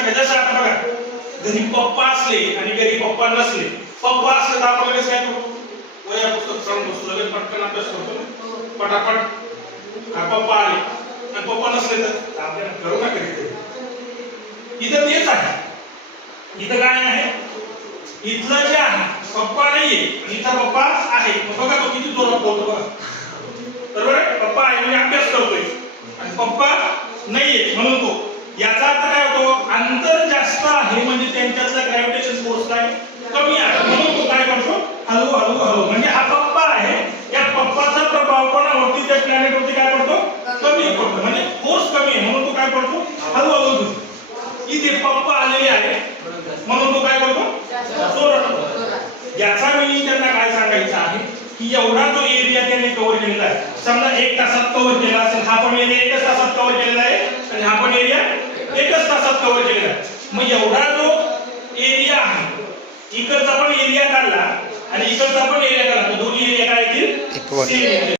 टाकायचं. जसं आता बघा घरी पप्पा असले आणि घरी पप्पा नसले. पप्पा असले तर आपण लगेच काय करतो, वया पुस्तक सांगून बसतो, लगेच पटकन अभ्यास करतो पटापट. पप्पा आले आणि पप्पा नसले तर आपल्याला करू नका. इथं तेच आहे. इथं काय आहे, इथलं जे आहे पप्पा नाहीये आणि इथं पप्पा आहे. बघा तो किती जोरात बोलतो बघा. बरोबर आहे, पप्पा आहे म्हणजे अभ्यास करतोय आणि पप्पा नाहीये म्हणून तो. याचा अर्थ काय होतो, अंतर जास्त आहे म्हणजे त्यांच्यातला ग्रॅव्हिटेशन फोर्स काय कमी आहे म्हणून तो काय करतो, हळू हळू हळू. म्हणजे हा पप्पा आहे, या पप्पाचा प्रभाव कोणावरती त्या प्लॅनेटवरती काय पडतो, कमी पडतो. म्हणजे फोर्स कमी आहे म्हणून तो काय पडतो, हळू हळू. इथे पप्पा आलेले आहे म्हणून तो काय करतो, जोरात. याचा मी त्यांना काय सांगायचं आहे की एवढा जो एरिया त्यांनी कव्हर केलेला आहे, समजा 1 तासात कव्हर केला असेल, हा पण एरिया 1 तासात कव्हर केलेला आहे आणि हा पण एरिया 1 तासात कव्हर केलेला आहे. मग एवढा जो एरिया आहे, इकडचा पण एरिया काढला आणि इकडचा पण एरिया काढला तर दोन्ही एरिया काय येतील, सेम येतील.